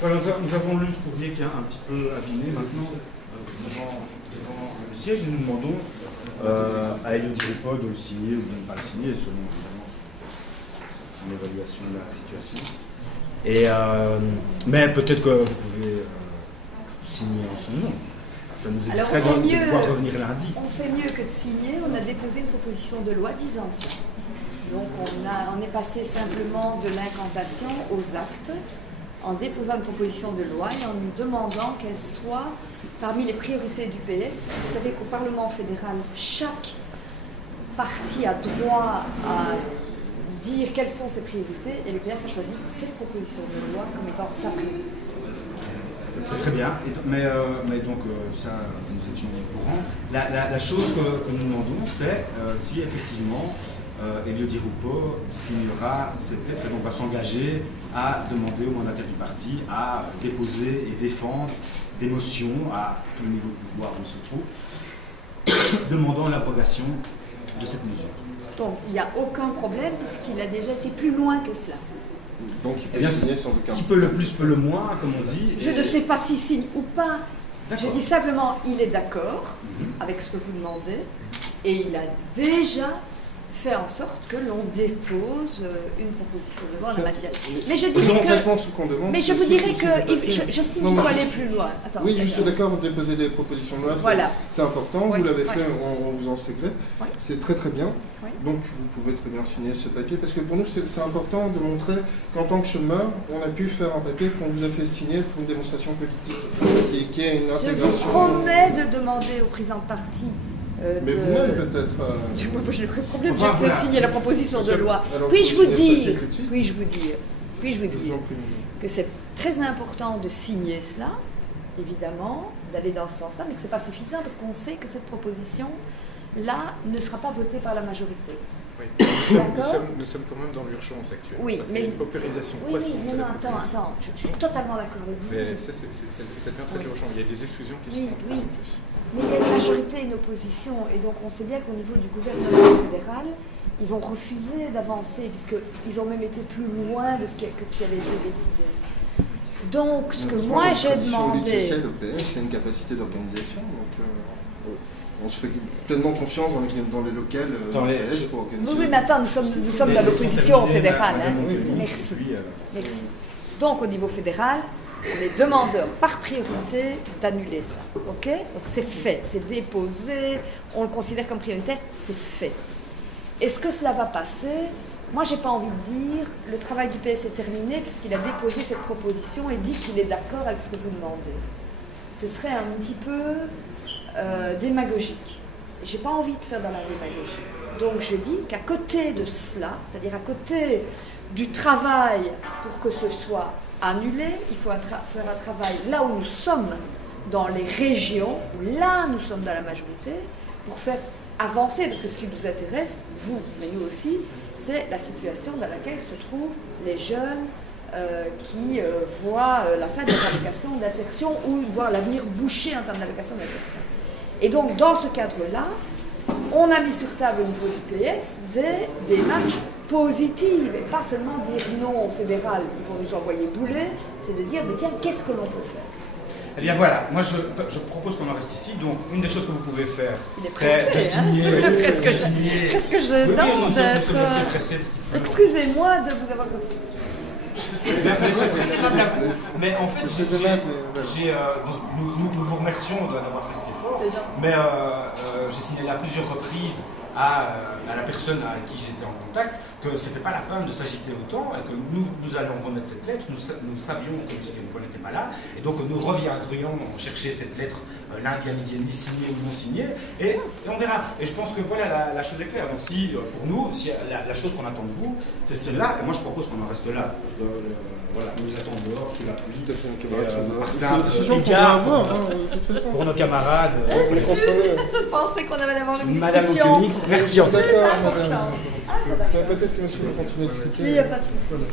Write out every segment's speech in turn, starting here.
Voilà, nous avons lu ce courrier qui est un petit peu abîmé maintenant devant le siège et nous demandons à Elio Di Rupo de le signer ou de ne pas le signer selon évidemment son évaluation de la situation. Et, mais peut-être que vous pouvez signer en son nom. Ça nous éviterait de pouvoir revenir lundi. On fait mieux que de signer. On a déposé une proposition de loi disant ça. Donc on est passé simplement de l'incantation aux actes en déposant une proposition de loi et en nous demandant qu'elle soit parmi les priorités du PS, parce que vous savez qu'au Parlement fédéral, chaque parti a droit à dire quelles sont ses priorités, et le PS a choisi cette proposition de loi comme étant sa priorité. C'est très bien, mais donc ça, nous étions au courant. La chose que nous demandons, c'est si effectivement Elio Di Rupo signera cette lettre et donc va s'engager à demander au mandataire du parti à déposer et défendre des motions à tout le niveau de pouvoir où il se trouve, demandant l'abrogation de cette mesure. Donc il n'y a aucun problème puisqu'il a déjà été plus loin que cela. Donc il peut signer sans aucun. Qui peut le plus peut le moins, comme on dit. Je ne sais pas s'il signe ou pas. Je dis simplement il est d'accord avec ce que vous demandez et il a déjà fait en sorte que l'on dépose une proposition de loi en la matière. Mais je dirais que, je vous dirais que je signe qu'il faut aller plus loin. Attends, oui, je suis d'accord, déposer des propositions de loi, voilà. C'est important, vous l'avez fait, on vous en sait gré, c'est très très bien. Donc vous pouvez très bien signer ce papier, parce que pour nous c'est important de montrer qu'en tant que chômeur, on a pu faire un papier qu'on vous a fait signer pour une démonstration politique, qui est une intégration. Je vous promets de demander au président de parti. Mais vous-même peut-être. Je n'ai aucun problème, j'ai signé la proposition de loi. Puis-je vous dire que c'est très important de signer cela, évidemment, d'aller dans ce sens-là, mais que ce n'est pas suffisant parce qu'on sait que cette proposition-là ne sera pas votée par la majorité. Oui. Nous sommes quand même dans l'urgence actuelle. Oui, parce qu'il y a une paupérisation croissante. Oui, mais non, attends, je suis totalement d'accord avec vous. Mais ça devient très urgent. Il y a des exclusions qui se font de plus en plus. Mais il y a une majorité et une opposition, et donc on sait bien qu'au niveau du gouvernement fédéral, ils vont refuser d'avancer, puisqu'ils ont même été plus loin de ce qui avait été décidé. Donc, ce que moi j'ai demandé... Le PS, c'est une capacité d'organisation, donc on se fait pleinement confiance dans les locales PS pour organiser... Oui, mais attends, nous sommes dans l'opposition fédérale. Hein. Merci. Donc, au niveau fédéral, on est demandeur par priorité d'annuler ça. Ok? Donc c'est fait, c'est déposé, on le considère comme prioritaire, c'est fait. Est-ce que cela va passer? Moi, j'ai pas envie de dire le travail du PS est terminé puisqu'il a déposé cette proposition et dit qu'il est d'accord avec ce que vous demandez. Ce serait un petit peu démagogique. J'ai pas envie de faire dans la démagogie. Donc je dis qu'à côté de cela, c'est-à-dire à côté du travail pour que ce soit annulé, il faut faire un travail là où nous sommes, dans les régions, où là nous sommes dans la majorité, pour faire avancer, parce que ce qui nous intéresse, vous, mais nous aussi, c'est la situation dans laquelle se trouvent les jeunes qui voient la fin de l'allocation d'insertion ou voient l'avenir bouché en termes d'allocation d'insertion. Et donc, dans ce cadre-là, on a mis sur table au niveau du PS des démarches positives, et pas seulement dire non au fédéral, ils vont nous envoyer bouler, c'est de dire, mais tiens, qu'est-ce que l'on peut faire? Eh bien voilà, moi je propose qu'on en reste ici. Donc une des choses que vous pouvez faire, c'est de signer. Qu'est-ce que je demande? Excusez-moi de vous avoir reçu. C'est très aimable à vous. Mais en fait, nous vous remercions d'avoir fait cet effort. Mais j'ai signalé à plusieurs reprises à la personne à qui j'étais en contact que ce n'était pas la peine de s'agiter autant et que nous allons remettre cette lettre. Nous savions que M. Guénico n'était pas là et donc nous reviendrions chercher cette lettre lundi à midi, ni signée ou non signée, et on verra. Et je pense que voilà, la chose est claire. Donc si, pour nous, si la chose qu'on attend de vous, c'est celle-là, et moi je propose qu'on en reste là. Voilà, nous attendons dehors, sous la pluie. Tout à fait, nos camarades sont dehors. C'est une décision qu'on va avoir, de toute façon. Pour nos camarades. Je pensais qu'on allait avoir une Madame discussion. Okunix, merci en tout cas. D'accord, madame. Peut-être que monsieur va continuer à discuter. Il n'y a pas de souci.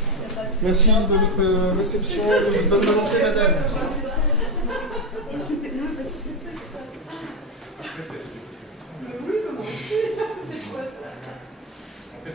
Merci de votre réception, de votre bonne volonté, madame. En fait,